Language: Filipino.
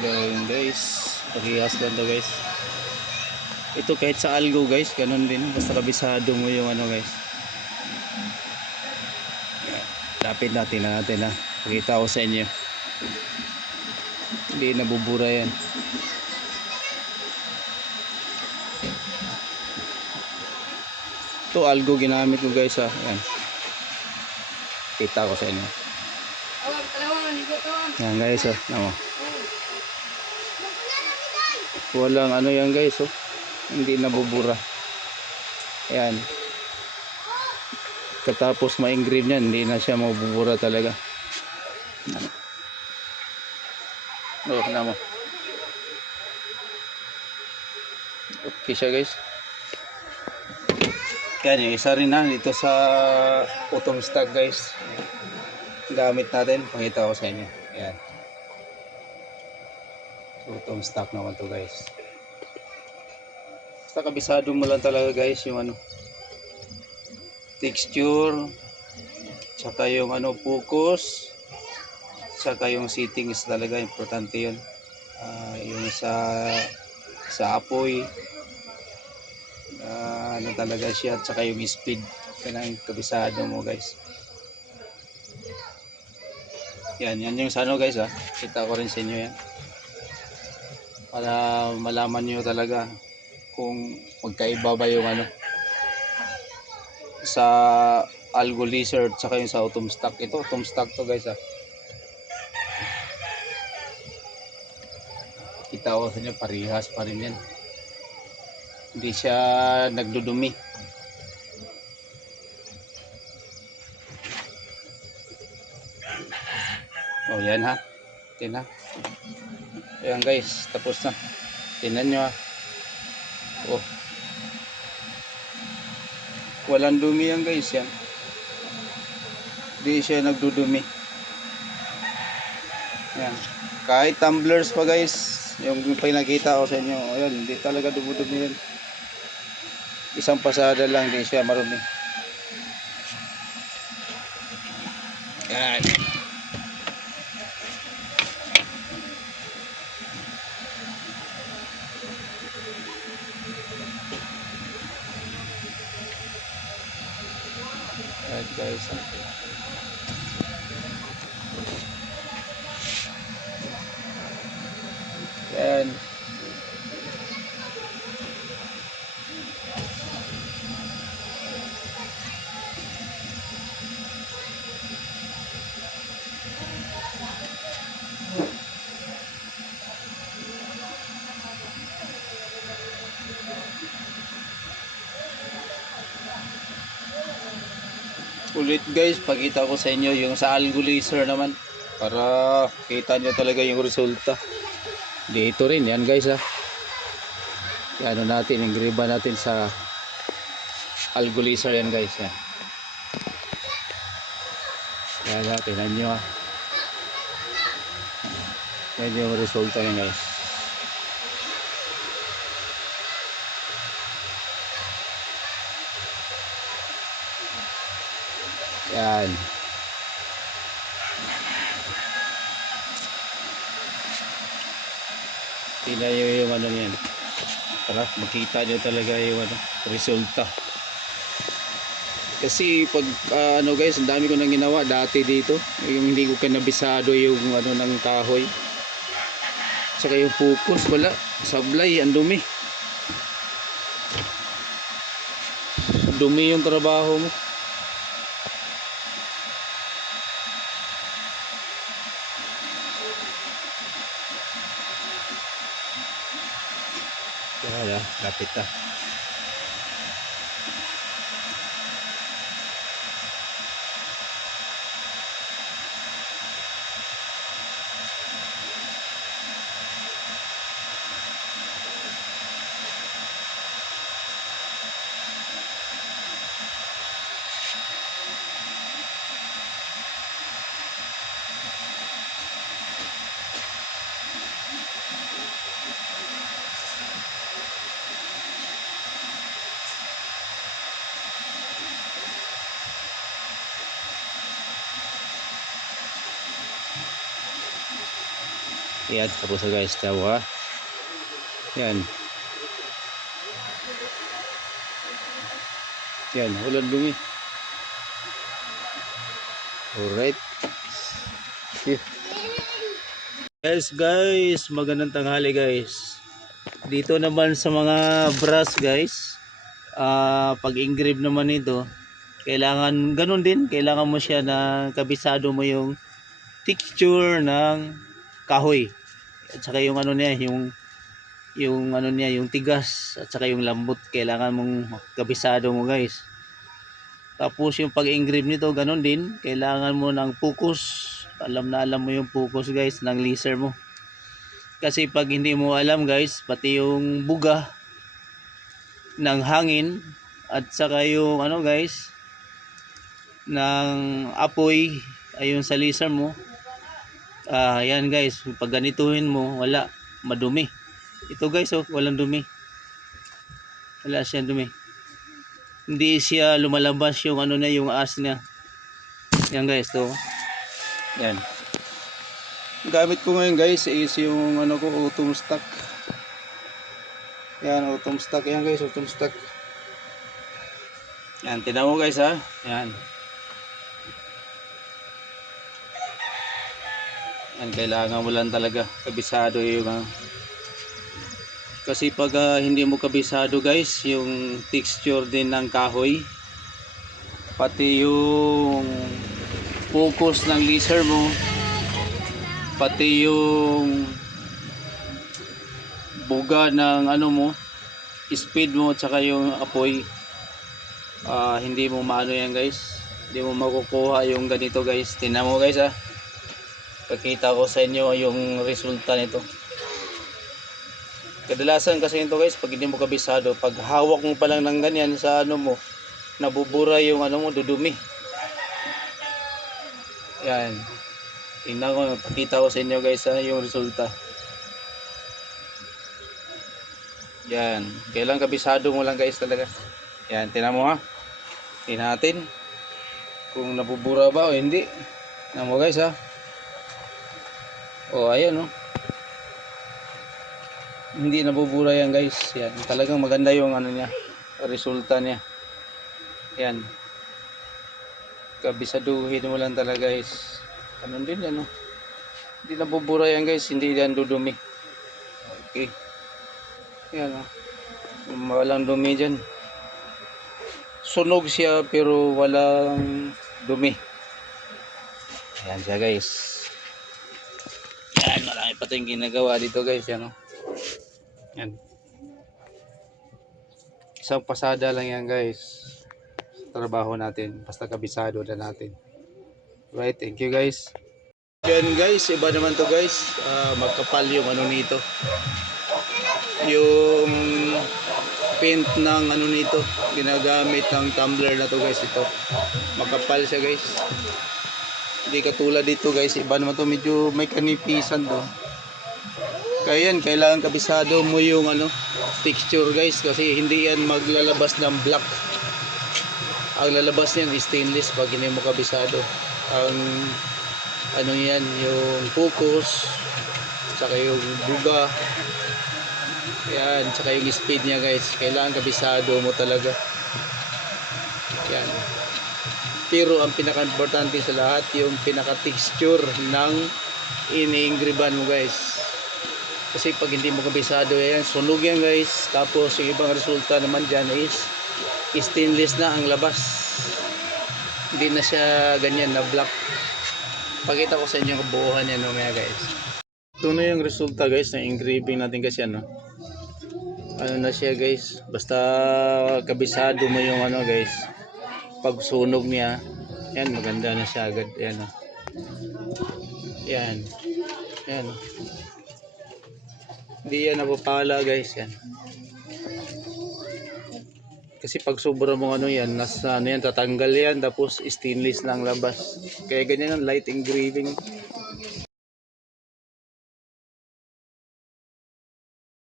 Yan guys, parehas lang to guys. Ito kahit sa algo guys, ganun din. Basta kabisado mo yung ano guys. Lapit natin na. Pakita ko sa inyo. Hindi nabubura yan. Ito algo ginamit ko guys ha. Yan. Kita ko sa inyo. Yan guys ha. Walang ano yan guys oh. Hindi nabubura. Ayan. Katapos ma-engrave niyan, hindi na siya mabubura talaga. Oh, na mo. Okay siya guys. Yan yung isa rin na dito sa autumn stock guys. Gamit natin, pakita ko sa inyo. Ayan. Autumn stock naman to guys. Basta kabisado mo lang talaga guys yung ano texture, tsaka yung ano focus, tsaka yung settings talaga importante yun. Yung sa apoy, ano talaga siya, tsaka yung speed, yan ang kabisado mo guys. Yan yung sa ano guys ha, kita ko rin sa inyo yan para malaman nyo talaga kung magkaiba ba yung ano sa Algo Lizard saka yung sa autumn stock. Ito autumn stock to guys ha. Kita ko sa inyo parehas pa rin yan, hindi siya nagdudumi. Oh yan ha, tina. Ayan guys, tapos na. Tingnan nyo ha. Oh, walang dumi yan guys yan. Hindi siya nagdudumi. Yan. Kahit tumblers pa guys, yung pinakita ko sa inyo, ayan, hindi talaga dumudumi yan. Isang pasada lang, hindi siya marumi. Yan. Yan guys. Yan. Ulit guys, pakita ko sa inyo yung sa Algo Laser naman para kita nyo talaga yung resulta. Dito rin yan guys ha. Ano natin, engrave natin sa Algo Laser yan guys ha. Yan ha, tingnan nyo ha. Yan yung resulta yan guys. Yan. Tingnan nyo yung ano yan. Para makita nyo talaga yung ano, resulta. Kasi pag ano guys, ang dami ko nang ginawa dati dito. Yung hindi ko kanabisado yung ano ng kahoy. Saka yung focus, wala. Sablay, ang dumi. Dumi yung trabaho mo. Kaya lapit na. Yan, tapos na guys, tawa. Yan. Yan, ulan dumi. Alright. Okay. Guys, magandang tanghali guys. Dito naman sa mga brass guys, pag engrave naman ito, kailangan ganun din, kailangan mo siya na kabisado mo yung texture ng kahoy. At saka yung ano niya, yung ano niya, yung tigas at saka yung lambot, kailangan mong kabisado mo guys. Tapos yung pag-engrave nito, ganun din, kailangan mo ng focus. Alam na alam mo yung focus guys ng laser mo. Kasi pag hindi mo alam guys, pati yung buga ng hangin at saka yung ano guys ng apoy ayun sa laser mo, ayan guys, pag ganituhin mo, wala, madumi. Ito guys, oh, walang dumi, wala siyang dumi, hindi siya lumalabas yung ano na, yung as niya. Yan guys, to yan gamit ko ngayon guys is yung ano ko, autumn stock. Yan, autumn stock yan guys, autumn stock. Yan, tignan mo guys ha. Yan. Yan, kailangan mo lang talaga kabisado yung kasi pag hindi mo kabisado guys yung texture din ng kahoy, pati yung focus ng laser mo, pati yung buga ng ano mo, speed mo, at saka yung apoy, hindi mo maano yan guys, hindi mo makukuha yung ganito guys. Tingnan mo guys ha, pakita ko sa inyo yung resulta nito. Kadalasan kasi ito guys, pag hindi mo kabisado, pag hawak mo pa lang ng ganyan sa ano mo, nabubura yung ano mo, dudumi. Yan, tingnan ko, pakita ko sa inyo guys ha, yung resulta. Yan, kailangan kabisado mo lang guys talaga. Yan, tingnan mo ha, tingnan natin kung nabubura ba o hindi. Tingnan mo guys ha. O ayan o, hindi nabubura yan guys. Yan, talagang maganda yung ano niya, resulta niya. Yan, kabisaduhin mo lang talaga guys. Ganun din yan o, hindi nabubura yan guys, hindi yan dudumi. Okay, yan o, walang dumi dyan. Sunog siya pero walang dumi. Ayan siya guys. Yan, marami pa tayong ginagawa dito guys. Yan o, yan, isang pasada lang yan guys, trabaho natin, basta kabisado na natin. Right, thank you guys. Yan guys, iba naman to guys, magkapal yung ano nito, yung paint ng ano nito, ginagamit ng tumbler na to guys. Ito makapal siya guys, hindi katulad dito guys, iba naman to, medyo may kanipisan to. Kaya yan, kailangan kabisado mo yung ano, texture guys, kasi hindi yan maglalabas ng black. Ang lalabas niyan is stainless pag hindi mo kabisado ang ano yan, yung focus, saka yung buga, yan, saka yung speed niya guys, kailangan kabisado mo talaga yan. Pero ang pinaka-importante sa lahat, yung pinaka-texture ng ini-engravean mo guys, kasi pag hindi mo kabisado yan, sunog yan guys. Tapos yung ibang resulta naman dyan is stainless na ang labas, hindi na siya ganyan na black. Pakita ko sa inyo ang kabuuhan yan mamaya guys. Ito na yung resulta guys ng engraving natin kasi ano na siya guys, basta kabisado mo yung ano guys, pag sunog niya yan, maganda na siya agad. Yan o, yan, yan, hindi yan napapala guys. Yan, kasi pag sobra mo ano yan, nasa ano yan, tatanggal yan, tapos stainless lang labas. Kaya ganyan ang light engraving.